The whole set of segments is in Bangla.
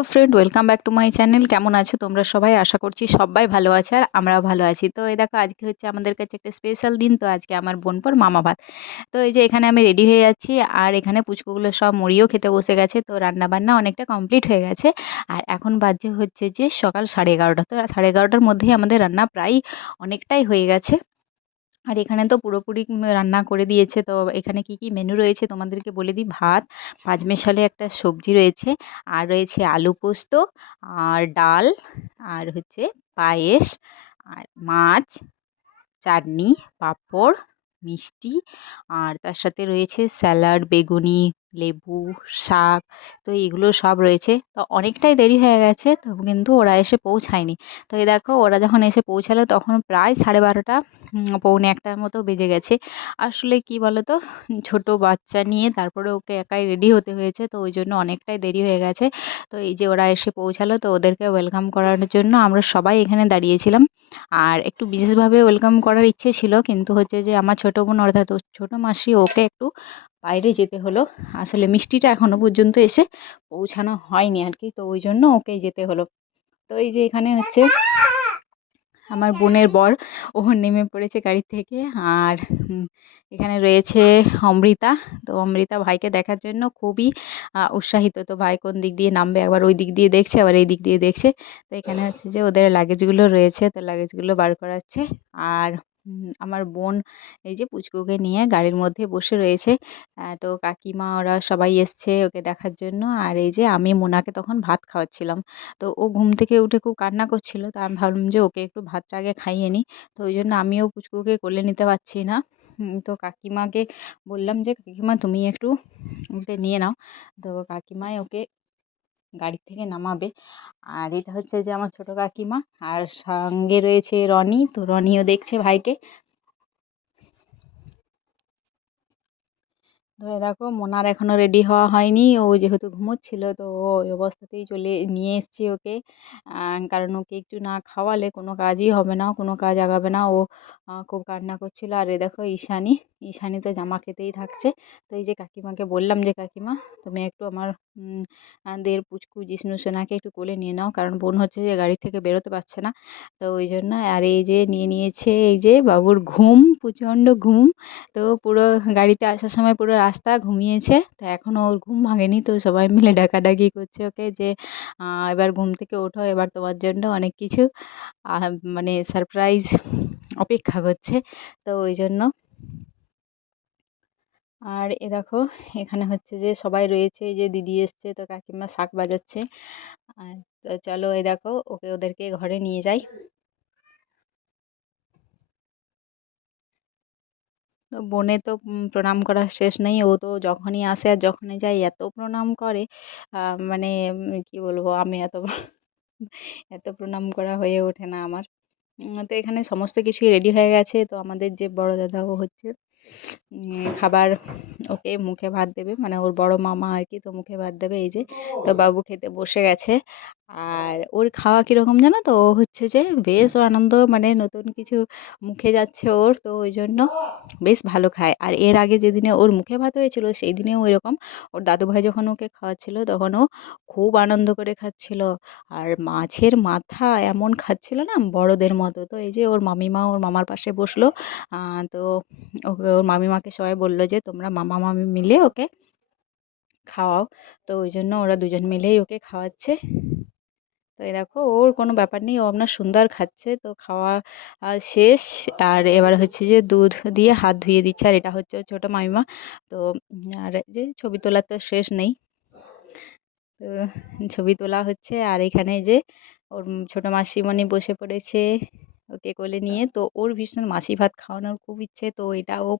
Hello friend, welcome back to my channel. কেমন আছো তোমরা সবাই? আশা করছি সবাই ভালো আছে আর আমরাও ভালো আছি। তো এই দেখো, আজকে হচ্ছে আমাদের কাছে একটা স্পেশাল দিন। তো আজকে আমার বোনপোর মামা ভাত। তো এই যে এখানে আমি রেডি হয়ে যাচ্ছি, আর এখানে পুচকুগুলো সব মুড়িও খেতে বসে গেছে। তো রান্না বান্না অনেকটা কমপ্লিট হয়ে গেছে। আর এখন বাজে হচ্ছে যে সকাল 11:30। তো 11:30টার মধ্যেই আমাদের রান্না প্রায় অনেকটাই হয়ে গেছে। আর এখানে তো পুরোপুরি রান্না করে দিয়েছে। তো এখানে কি কি মেনু রয়েছে তোমাদেরকে বলে দিই। ভাত, পাঁচমেশালি একটা সবজি রয়েছে, আর রয়েছে আলু পোস্ত, আর ডাল, আর হচ্ছে পায়েস, আর মাছ, চাটনি, পাঁপড়, মিষ্টি, আর তার সাথে রয়েছে স্যালাড, বেগুনি, লেবু, শাক। তো এগুলো সব রয়েছে। তো অনেকটাই দেরি হয়ে গেছে, তো কিন্তু ওরা এসে পৌঁছায়নি। তো এই দেখো, ওরা যখন এসে পৌঁছালো তখন প্রায় 12:30, পৌনে একটার মতো বেজে গেছে। আসলে কি বলতো, ছোট বাচ্চা নিয়ে তারপরে ওকে একাই রেডি হতে হয়েছে, তো ওই জন্য অনেকটাই দেরি হয়ে গেছে। তো এই যে ওরা এসে পৌঁছালো, তো ওদেরকে ওয়েলকাম করার জন্য আমরা সবাই এখানে দাঁড়িয়েছিলাম। আর একটু বিশেষভাবে ওয়েলকাম করার ইচ্ছে ছিল, কিন্তু হচ্ছে যে আমার ছোট বোন অর্থাৎ ওর ছোট মাসি, ওকে একটু বাইরে যেতে হলো। আসলে মিষ্টিটা এখনো পর্যন্ত এসে পৌঁছানো হয়নি আর কি, তো ওই জন্য ওকেই যেতে হলো। তো এই যে এখানে হচ্ছে আমার বোনের বর, ও নেমে পড়েছে গাড়ি থেকে। আর এখানে রয়েছে অমৃতা। তো অমৃতা ভাইকে দেখার জন্য খুবই উৎসাহিত। তো ভাই কোন দিক দিয়ে নামবে, একবার ওই দিক দিয়ে দেখছে, আবার এই দিক দিয়ে দেখছে। তো এখানে হচ্ছে যে ওদের লাগেজগুলো রয়েছে, তো লাগেজগুলো বার করাচ্ছে। আর আমার বোন এই যে পুচকুকে নিয়ে গাড়ির মধ্যে বসে রয়েছে। তো কাকিমা ওরা সবাই এসছে ওকে দেখার জন্য। আর এই যে আমি মোনাকে তখন ভাত খাওয়াচ্ছিলাম। তো ও ঘুম থেকে উঠে খুব কান্না করছিল, তো আমি ভাবলাম যে ওকে একটু ভাতটা আগে খাইয়ে নিই। তো ওই জন্য আমিও পুচকুকে কোলে নিতে পারছি না। তো কাকিমাকে বললাম যে কাকিমা তুমি একটু ওকে নিয়ে নাও। তো কাকিমাই ওকে গাড়ি থেকে নামাবে। আর এটা হচ্ছে যে আমার ছোট কাকিমা। আর সঙ্গে রয়েছে রনি, তো রনিও দেখছে ভাইকে। তো এই দেখো, মোনার এখনো রেডি হওয়া হয়নি। ও যেহেতু ঘুমোচ্ছিল, তো ও ওই অবস্থাতেই চলে নিয়ে এসেছি ওকে। কারণ ওকে একটু না খাওয়ালে কোনো কাজই হবে না, কোনো কাজ আগাবে না। ও খুব কান্না করছিল। আর এ দেখো ঈশানী, ঈশানী তো জামা খেতেই থাকছে। তো এই যে কাকিমাকে বললাম যে কাকিমা তুমি একটু আমার দের পুচকু জিষ্ণু সোনাকে একটু কোলে নিয়ে নাও, কারণ বোন হচ্ছে যে গাড়ি থেকে বেরোতে পারছে না। তো ওই জন্য। আর এই যে নিয়ে নিয়েছে, এই যে বাবুর ঘুম, প্রচণ্ড ঘুম। তো পুরো গাড়িতে আসার সময় পুরো রাস্তা ঘুমিয়েছে, তো এখনও ওর ঘুম ভাঙেনি। তো সবাই মিলে ডাকাডাকি করছে ওকে যে এবার ঘুম থেকে ওঠো, এবার তোমার জন্য অনেক কিছু আহ, মানে সারপ্রাইজ অপেক্ষা করছে। তো ওই জন্য। আর এ দেখো, এখানে হচ্ছে যে সবাই রয়েছে, এই যে দিদি এসছে, তো কাকিমা শাক বাজাচ্ছে। আর তো চলো, এই দেখো ওকে ওদেরকে ঘরে নিয়ে যাই। তো বোনে তো প্রণাম করার শেষ নেই। ও তো যখনই আসে আর যখনই যায় এত প্রণাম করে। মানে কি বলবো, আমি এত এত প্রণাম করা হয়ে ওঠে না আমার। তো এখানে সমস্ত কিছুই রেডি হয়ে গেছে। তো আমাদের যে বড় দাদা, ও হচ্ছে খাবার, ওকে মুখে ভাত দেবে, মানে ওর বড় মামা আর কি। তো মুখে ভাত দেবে এই যে। তো বাবু খেতে বসে গেছে। আর ওর খাওয়া কিরকম জানো তো, ও হচ্ছে যে বেশ ও আনন্দ, মানে নতুন কিছু মুখে যাচ্ছে ওর, তো ওই জন্য বেশ ভালো খায়। আর এর আগে যেদিনে ওর মুখে ভাত হয়েছিল সেই দিনেও এরকম, ওর দাদু ভাই যখন ওকে খাওয়াচ্ছিল তখন ও খুব আনন্দ করে খাচ্ছিল। আর মাছের মাথা এমন খাচ্ছিল না, বড়দের মতো। তো এই যে ওর মামিমা ওর মামার পাশে বসলো। তো ওকে ওর মামিমাকে সবাই বললো যে তোমরা মামা মামি মিলে ওকে খাওয়াও। তো ওই জন্য ওরা দুজন মিলেই ওকে খাওয়াচ্ছে। তো এই দেখো, ওর কোনো ব্যাপার নেই, ও আপনার সুন্দর খাচ্ছে। তো খাওয়া শেষ। আর এবার হচ্ছে যে দুধ দিয়ে হাত ধুয়ে দিচ্ছে, আর এটা হচ্ছে ওর ছোট মামিমা। তো আর এই যে ছবি তোলার তো শেষ নেই। তো ছবি তোলা হচ্ছে। আর এখানে যে ওর ছোট মাসিমণি বসে পড়েছে ওকে কোলে নিয়ে। তো ওর ভীষণ মাসি ভাত খাওয়ানোর খুব ইচ্ছে, তো এটা ও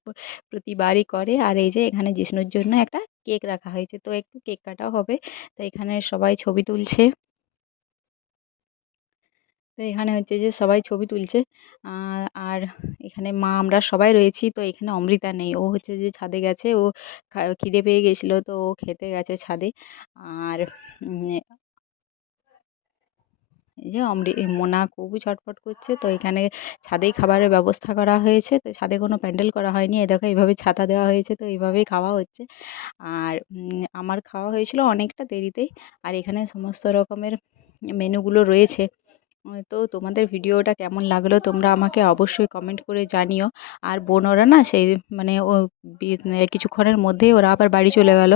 প্রতিবারই করে। আর এই যে এখানে জিষ্ণুর জন্য একটা কেক রাখা হয়েছে, তো একটু কেক কাটাও হবে। তো এখানে সবাই ছবি তুলছে। তো এখানে হচ্ছে যে সবাই ছবি তুলছে। আর এখানে মা আমরা সবাই রয়েছি। তো এখানে অমৃতা নেই, ও হচ্ছে যে ছাদে গেছে। ও খিদে পেয়ে গেছিলো, তো ও খেতে গেছে ছাদে। আর উম, এই যে মোনা খুবই ছটফট করছে, তো এখানে ছাদেই খাবারের ব্যবস্থা করা হয়েছে, তো ছাদে কোনো প্যান্ডেল করা হয়নি, এই দেখো এইভাবে ছাতা দেওয়া হয়েছে, তো এইভাবেই খাওয়া হচ্ছে। আর আমার খাওয়া হয়েছিল অনেকটা দেরিতেই। আর এখানে সমস্ত রকমের মেনুগুলো রয়েছে। তো তোমাদের ভিডিওটা কেমন লাগলো তোমরা আমাকে অবশ্যই কমেন্ট করে জানিও। আর বোন ওরা না সেই মানে ও কিছুক্ষণের মধ্যেই ওরা আবার বাড়ি চলে গেল।